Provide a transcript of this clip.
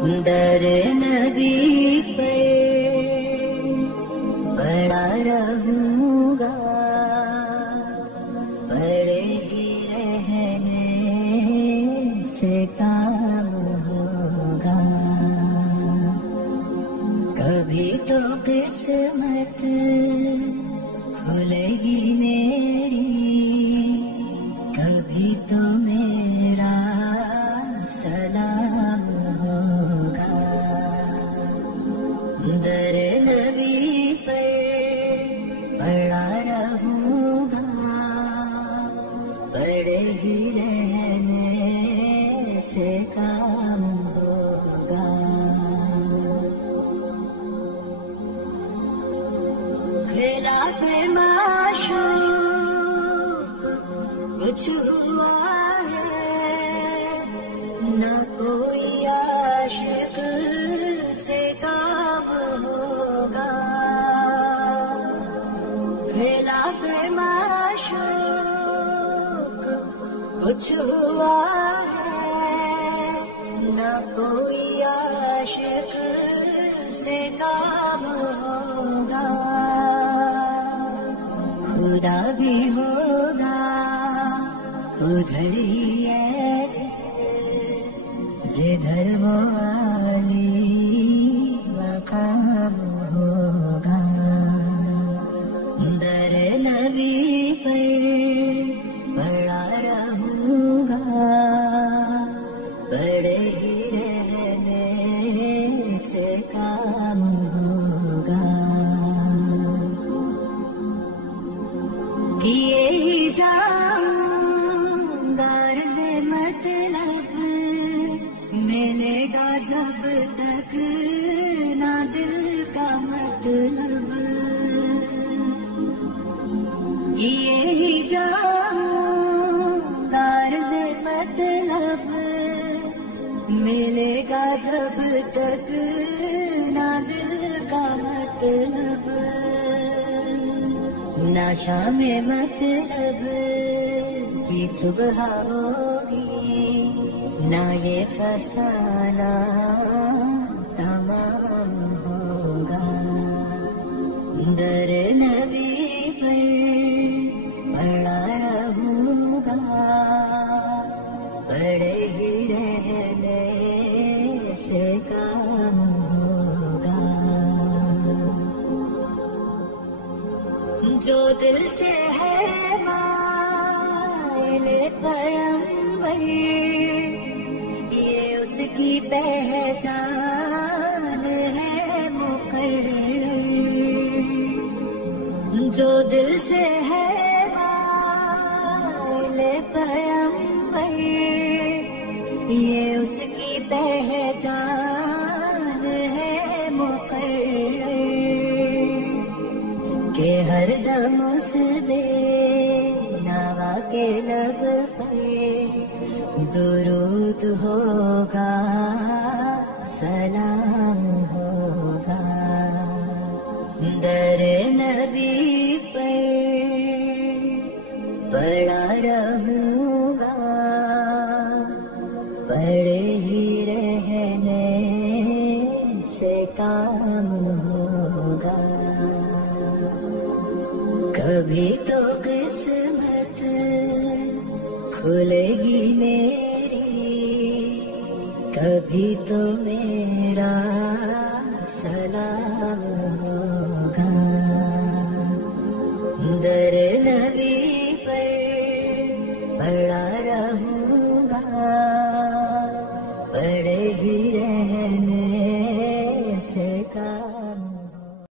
در نبی پر پڑا رہوں گا، پڑے ہی رہنے سے کام ہوگا. کبھی تو قسمت کھلے گی میری، کبھی تو میرا سلام ہوگا. در نبی پر پڑا رہوں گا، پڑے ہی رہنے سے کام ہوگا. خلاف معشوق کچھ ہوا ہے، نہ کوئی عاشق سے کام ہوگا. خلاف معشوق کچھ ہوا ہے، نہ کوئی عاشق سے کام ہوگا. خدا بھی ہوگا ادھر ہی ہے جدھر وہ عالی مقام ہوگا. در نبی پر پڑا رہوں گا، پڑے ہی رہنے سے کام ہوگا. کیے ہی جاؤں غرض مطلب، ملے گا جب تک نہ دل کا مطلب. کیے ہی جاؤں غرض مطلب، ملے گا جب تک نہ دل کا مطلب. نہ شام مطلب کی صبح ہوگی، نہ یہ فسانہ تمام ہوگا. در نبی پر پڑا رہوں گا، پڑے ہی رہنے سے کام ہوگا. جو دل سے ہے مائل پیغمبر، یہ اس کی پہچان ہے مقرر. جو دل سے ہے مائل پیغمبر، یہ اس کی پہچان ہے مقرر. کہ ہر دم اس بے نوا کے لب پر درود ہوگا، سلام ہوگا. در نبی پر پڑا رہوں گا، پڑے ہی رہنے سے کام ہوگا. کبھی تو قسمت کھلے گی میری، کبھی تو میرا سلام ہوگا. در نبی پر پڑا